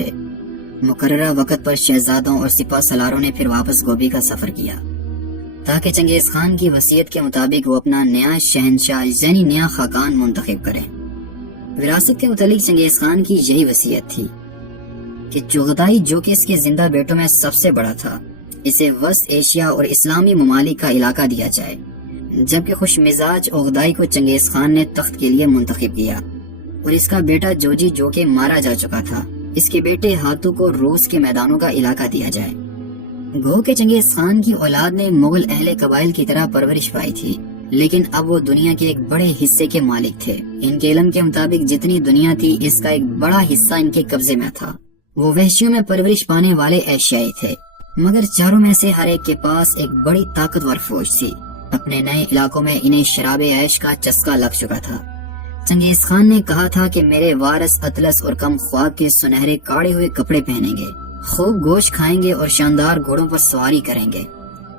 تھے۔ مقررہ وقت پر شہزادوں اور سپہ سالاروں نے پھر واپس گوبی کا سفر کیا تاکہ چنگیز خان کی وصیت کے مطابق وہ اپنا نیا شہنشاہ یعنی نیا خاقان منتخب کریں۔ وراثت کے متعلق چنگیز خان کی یہی وصیت تھی کہ چغتائی جو کہ اس کے زندہ بیٹوں میں سب سے بڑا تھا، اسے وسط ایشیا اور اسلامی ممالک کا علاقہ دیا جائے، جبکہ خوش مزاج عقدائی کو چنگیز خان نے تخت کے لیے منتخب کیا اور اس کا بیٹا جوجی جو کہ مارا جا چکا تھا، اس کے بیٹے ہاتھو کو روس کے میدانوں کا علاقہ دیا جائے۔ گو کہ چنگیز خان کی اولاد نے مغل اہل قبائل کی طرح پرورش پائی تھی، لیکن اب وہ دنیا کے ایک بڑے حصے کے مالک تھے۔ ان کے علم کے مطابق جتنی دنیا تھی اس کا ایک بڑا حصہ ان کے قبضے میں تھا۔ وہ وحشیوں میں پرورش پانے والے ایشیائی تھے، مگر چاروں میں سے ہر ایک کے پاس ایک بڑی طاقتور فوج تھی۔ اپنے نئے علاقوں میں انہیں شراب عیش کا چسکا لگ چکا تھا۔ چنگیز خان نے کہا تھا کہ میرے وارث اطلس اور کم خواب کے سنہرے کاڑے ہوئے کپڑے پہنیں گے، خوب گوشت کھائیں گے اور شاندار گھوڑوں پر سواری کریں گے،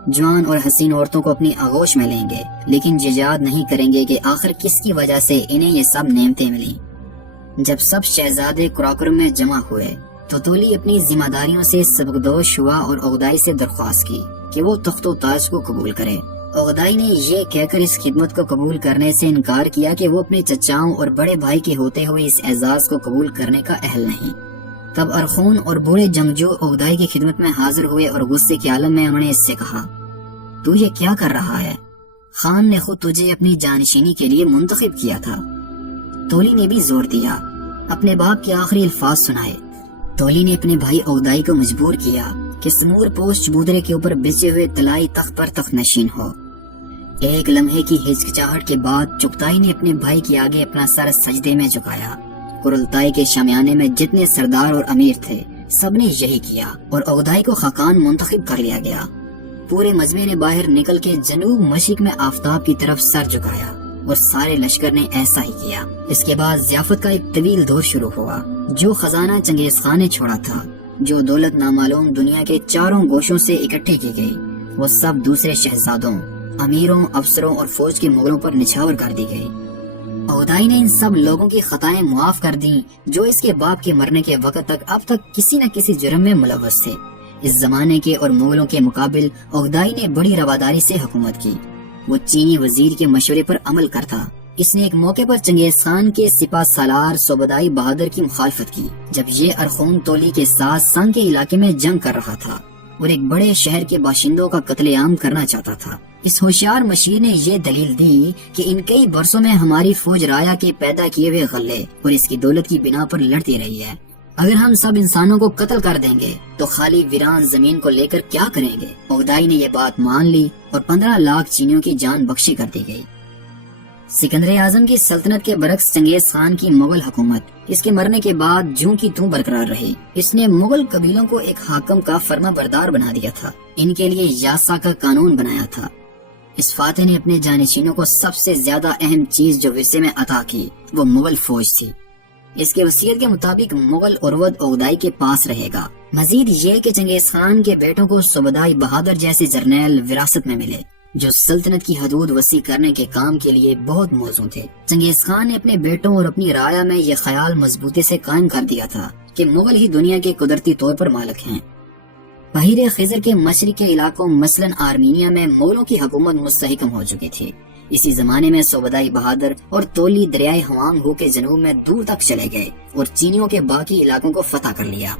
جوان اور حسین عورتوں کو اپنی آغوش میں لیں گے، لیکن یہ یاد نہیں کریں گے کہ آخر کس کی وجہ سے انہیں یہ سب نعمتیں ملیں۔ جب سب شہزادے کراکرم میں جمع ہوئے تو تولی اپنی ذمہ داریوں سے سبکدوش ہوا اور عقدائی سے درخواست کی کہ وہ تخت و تاج کو قبول کرے۔ عقدائی نے یہ کہہ کر اس خدمت کو قبول کرنے سے انکار کیا کہ وہ اپنے چچاؤں اور بڑے بھائی کے ہوتے ہوئے اس اعزاز کو قبول کرنے کا اہل نہیں۔ تب ارخون اور بوڑھے جنگجو عقدائی کی خدمت میں حاضر ہوئے اور غصے کے عالم میں انہوں نے اس سے کہا، تو یہ کیا کر رہا ہے؟ خان نے خود تجھے اپنی جانشینی کے لیے منتخب کیا تھا۔ تولی نے بھی زور دیا، اپنے باپ کے آخری الفاظ سنائے۔ تولی نے اپنے بھائی عقدائی کو مجبور کیا کہ سمور پوش چبودرے کے اوپر بچے ہوئے طلائی تخت پر تخت نشین ہو۔ ایک لمحے کی ہچکچاہٹ کے بعد چغتائی نے اپنے بھائی کے آگے اپنا سر سجدے میں جھکایا۔ قرلتائی کے شامیانے میں جتنے سردار اور امیر تھے سب نے یہی کیا اور عقدائی کو خاقان منتخب کر لیا گیا۔ پورے مجمع نے باہر نکل کے جنوب مشرق میں آفتاب کی طرف سر جھکایا اور سارے لشکر نے ایسا ہی کیا۔ اس کے بعد ضیافت کا ایک طویل دور شروع ہوا۔ جو خزانہ چنگیز خان نے چھوڑا تھا، جو دولت نامعلوم دنیا کے چاروں گوشوں سے اکٹھے کی گئی، وہ سب دوسرے شہزادوں، امیروں، افسروں اور فوج کے مغلوں پر نچھاور کر دی گئی۔ عقدائی نے ان سب لوگوں کی خطائیں معاف کر دیں جو اس کے باپ کے مرنے کے وقت تک اب تک کسی نہ کسی جرم میں ملوث تھے۔ اس زمانے کے اور مغلوں کے مقابل عقدائی نے بڑی رواداری سے حکومت کی۔ وہ چینی وزیر کے مشورے پر عمل کرتا۔ اس نے ایک موقع پر چنگیز خان کے سپہ سالار صوبدائی بہادر کی مخالفت کی جب یہ ارخون تولی کے ساتھ سنگ کے علاقے میں جنگ کر رہا تھا اور ایک بڑے شہر کے باشندوں کا قتل عام کرنا چاہتا تھا۔ اس ہوشیار مشیر نے یہ دلیل دی کہ ان کئی برسوں میں ہماری فوج رایا کے پیدا کیے ہوئے غلے اور اس کی دولت کی بنا پر لڑتی رہی ہے۔ اگر ہم سب انسانوں کو قتل کر دیں گے تو خالی ویران زمین کو لے کر کیا کریں گے؟ عقدائی نے یہ بات مان لی اور 15 لاکھ چینیوں کی جان بخشی کر دی گئی۔ سکندر اعظم کی سلطنت کے برعکس چنگیز خان کی مغل حکومت اس کے مرنے کے بعد جوں کی توں برقرار رہی۔ اس نے مغل قبیلوں کو ایک حاکم کا فرما بردار بنا دیا تھا، ان کے لیے یاسا کا قانون بنایا تھا۔ اس فاتح نے اپنے جانشینوں کو سب سے زیادہ اہم چیز جو ورثے میں عطا کی وہ مغل فوج تھی۔ اس کے وصیت کے مطابق مغل عروت عقدائی کے پاس رہے گا۔ مزید یہ کہ چنگیز خان کے بیٹوں کو صوبدائی بہادر جیسے جرنیل وراثت میں ملے جو سلطنت کی حدود وسیع کرنے کے کام کے لیے بہت موزوں تھے۔ چنگیز خان نے اپنے بیٹوں اور اپنی رایا میں یہ خیال مضبوطی سے قائم کر دیا تھا کہ مغل ہی دنیا کے قدرتی طور پر مالک ہیں۔ بحیر خضر کے مشرق کے علاقوں مثلاً آرمینیا میں مغلوں کی حکومت مستحکم ہو چکی تھی۔ اسی زمانے میں صوبدائی بہادر اور تولی دریائے ہوانگ ہو کے جنوب میں دور تک چلے گئے اور چینیوں کے باقی علاقوں کو فتح کر لیا۔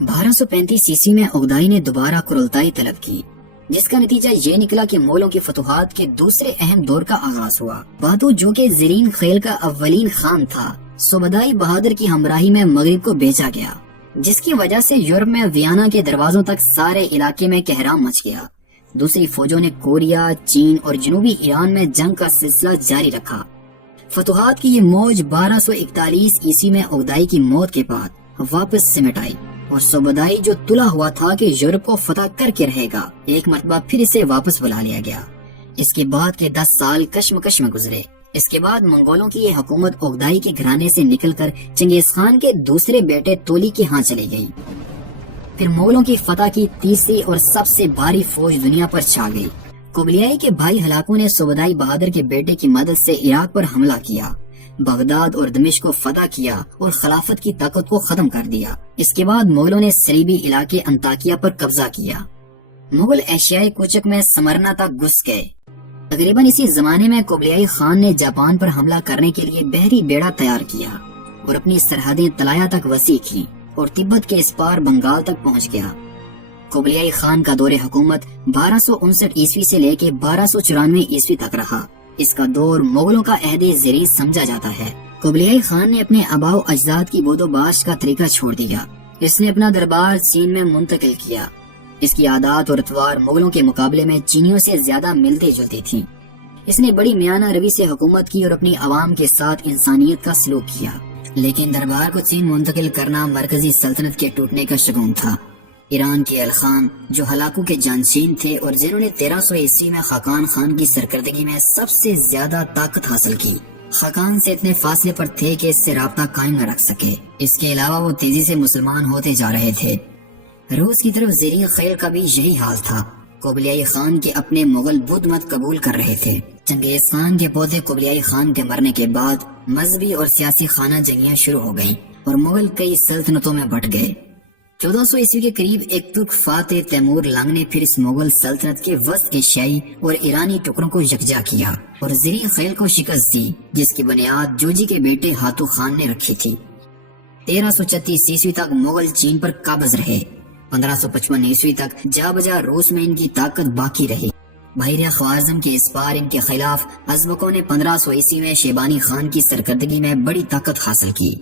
1235 عیسوی میں عقدائی نے دوبارہ قرلتائی طلب کی، جس کا نتیجہ یہ نکلا کہ مغلوں کی فتوحات کے دوسرے اہم دور کا آغاز ہوا۔ باتو جو کہ زرین خیل کا اولین خان تھا، صوبدائی بہادر کی ہمراہی میں مغرب کو بھیجا گیا، جس کی وجہ سے یورپ میں ویانا کے دروازوں تک سارے علاقے میں کہرام مچ گیا۔ دوسری فوجوں نے کوریا، چین اور جنوبی ایران میں جنگ کا سلسلہ جاری رکھا۔ فتوحات کی یہ موج 1241 عیسوی میں عقدائی کی موت کے بعد واپس سمٹ آئی اور صوبدائی جو تلا ہوا تھا کہ یورپ کو فتح کر کے رہے گا، ایک مرتبہ پھر اسے واپس بلا لیا گیا۔ اس کے بعد کے 10 سال کشمکش میں گزرے۔ اس کے بعد منگولوں کی یہ حکومت عقدائی کے گھرانے سے نکل کر چنگیز خان کے دوسرے بیٹے تولی کے ہاں چلی گئی۔ پھر مغلوں کی فتح کی تیسری اور سب سے بھاری فوج دنیا پر چھا گئی۔ قبلیائی کے بھائی ہلاکوں نے صوبدائی بہادر کے بیٹے کی مدد سے عراق پر حملہ کیا۔ بغداد اور دمشق کو فتح کیا اور خلافت کی طاقت کو ختم کر دیا۔ اس کے بعد مغلوں نے صلیبی علاقے انطاکیہ پر قبضہ کیا۔ مغل ایشیائی کوچک میں سمرنا تک گھس گئے۔ تقریباً اسی زمانے میں قبلیائی خان نے جاپان پر حملہ کرنے کے لیے بحری بیڑا تیار کیا اور اپنی سرحدیں طلایا تک وسیع کی اور تبت کے اس پار بنگال تک پہنچ گیا۔ قبلیائی خان کا دور حکومت 1259 عیسوی سے لے کے 1294 عیسوی تک رہا۔ اس کا دور مغلوں کا عہد زری سمجھا جاتا ہے۔ قبلیائی خان نے اپنے آباء و اجداد کی بود و باش کا طریقہ چھوڑ دیا۔ اس نے اپنا دربار چین میں منتقل کیا۔ اس کی عادات اور اطوار مغلوں کے مقابلے میں چینیوں سے زیادہ ملتی جلتی تھیں۔ اس نے بڑی میانہ روی سے حکومت کی اور اپنی عوام کے ساتھ انسانیت کا سلوک کیا، لیکن دربار کو چین منتقل کرنا مرکزی سلطنت کے ٹوٹنے کا شگون تھا۔ ایران کے الخان جو ہلاکو کے جانشین تھے اور جنہوں نے 1300 عیسوی میں خاقان خان کی سرکردگی میں سب سے زیادہ طاقت حاصل کی، خاقان سے اتنے فاصلے پر تھے کہ اس سے رابطہ قائم نہ رکھ سکے۔ اس کے علاوہ وہ تیزی سے مسلمان ہوتے جا رہے تھے۔ روس کی طرف زیرین خیل کا بھی یہی حال تھا۔ قبلیائی خان کے اپنے مغل بدھ مت قبول کر رہے تھے۔ چنگیز خان کے پودے قبلیائی خان کے مرنے کے بعد مذہبی اور سیاسی خانہ جنگیاں شروع ہو گئیں اور مغل کئی سلطنتوں میں بٹ گئے۔ 1400 عیسوی کے قریب ایک ترک فاتح تیمور لنگ نے پھر اس مغل سلطنت کے وسط ایشیائی اور ایرانی ٹکڑوں کو یکجا کیا اور زرعی خیل کو شکست دی، جس کی بنیاد جوجی کے بیٹے ہاتھو خان نے رکھی تھی۔ 1336 عیسوی تک مغل چین پر قابض رہے۔ 1555 عیسوی تک جا بجا روس میں ان کی طاقت باقی رہی۔ بحیرہ خوارزم کے اس پار ان کے خلاف ازبکوں نے 1500 عیسوی میں شیبانی خان کی سرکردگی میں بڑی طاقت حاصل کی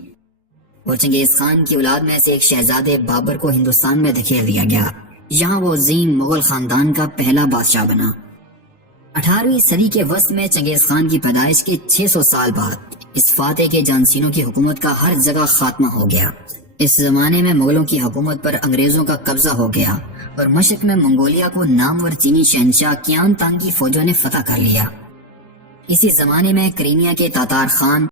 اور چنگیز خان کی اولاد میں سے ایک شہزادے بابر کو ہندوستان میں دھکیل دیا گیا۔ یہاں وہ عظیم مغل خاندان کا پہلا بادشاہ بنا۔ 18ویں صدی کے وسط میں چنگیز خان کی پیدائش کے 600 سال بعد اس فاتح کے جانشینوں کی حکومت کا ہر جگہ خاتمہ ہو گیا۔ اس زمانے میں مغلوں کی حکومت پر انگریزوں کا قبضہ ہو گیا اور مشرق میں منگولیا کو نامور چینی شہنشاہ کیان تانگ کی فوجوں نے فتح کر لیا۔ اسی زمانے میں کرینیا کے تاتار خان